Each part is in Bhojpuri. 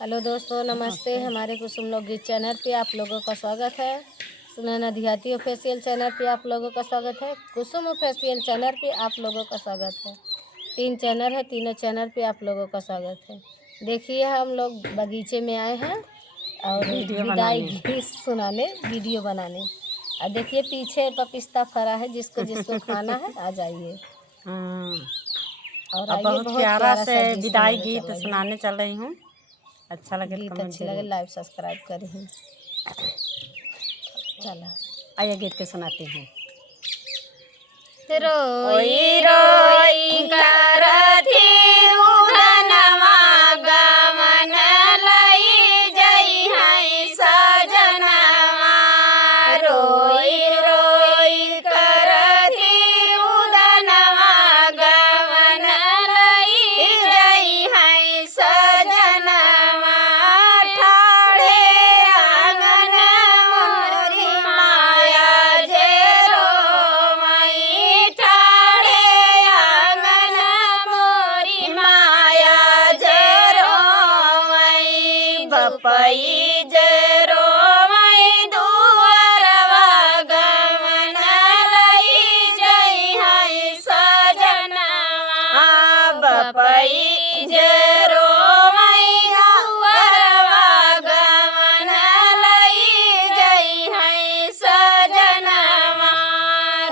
हेलो दोस्तों, नमस्ते। हमारे कुसुम लोकगीत चैनल पे आप लोगों का स्वागत है। सुनैना देहाती ऑफिशियल चैनल पे आप लोगों का स्वागत है। कुसुम ऑफिशियल चैनल पे आप लोगों का स्वागत है। 3 चैनल है, तीनों चैनल पे आप लोगों का स्वागत है। देखिए, हम लोग बगीचे में आए हैं और विदाई गीत सुनाने, वीडियो बनाने। और देखिए पीछे पपिस्ता फरा है, जिसको जिसको खाना है आ जाइए। और अब आइए, बहुत बहुत प्यारा प्यारा से सा गीत विदाई गीत सुनाने चल रही हूँ। अच्छा लगे तो गीत कमेंट अच्छी लगे, जरूर। लाइव सब्सक्राइब करें। चला आइए गीत के सुनाती हूँ। रोई रोई करथी रुदनवा गमन लई जई है सजनवा। रोई रोई करथी रुदनवा गमन लई जई है सजनवा। ठाढ़े आंगन मोरी माया जे रोमई। ठाढ़े आंगन मोरी माया जे रोमई। बपई जे रोमई दुअरवा गमन लई जई है सजनवा। बपई जे रोमई दुअरवा गमन लई जई है सजनवा।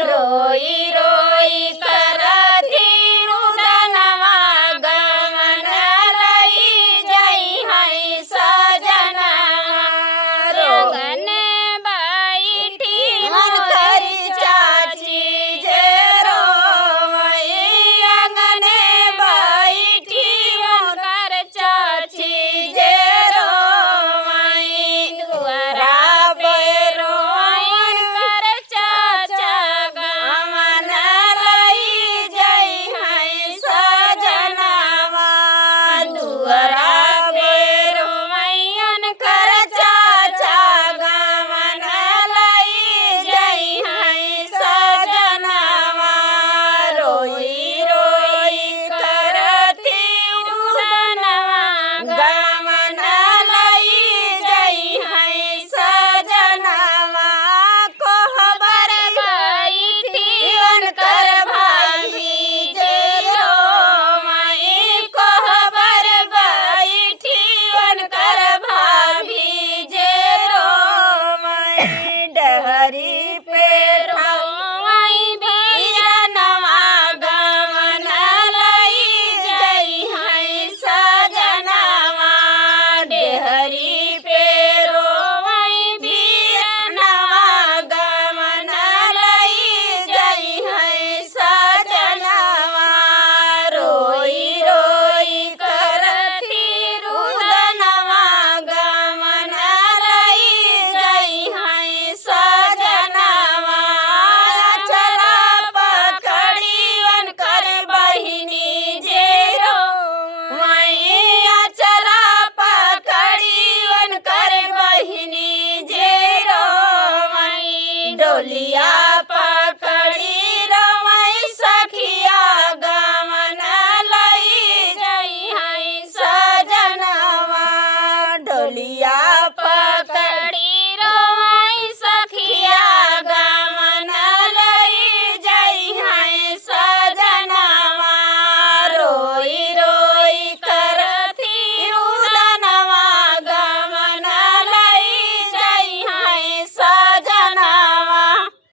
रोई रोई करथी रुदनवा गमन लई जई है सजनवा। रोगन बैठी हुनकर चाची जे रोमई। आंगन बैठी हुनकर चाची जे रोमई। दुअरा पे रोमई कर चाचा गमन लई जई है सजनवा। दुअरा पे रोमैयन कर चाचा गमन लई जई है सजनवा। रोई रोई करथी रुदनवा गमन लई जई है सजनवा। कोहबर बैठी हुनकर भाभी जे रोमई। कोहबर बैठी हुनकर भाभी जे रोमई। डहरी पे रोमई बीरनवा गमन लई जई है सजनवा। डेहरी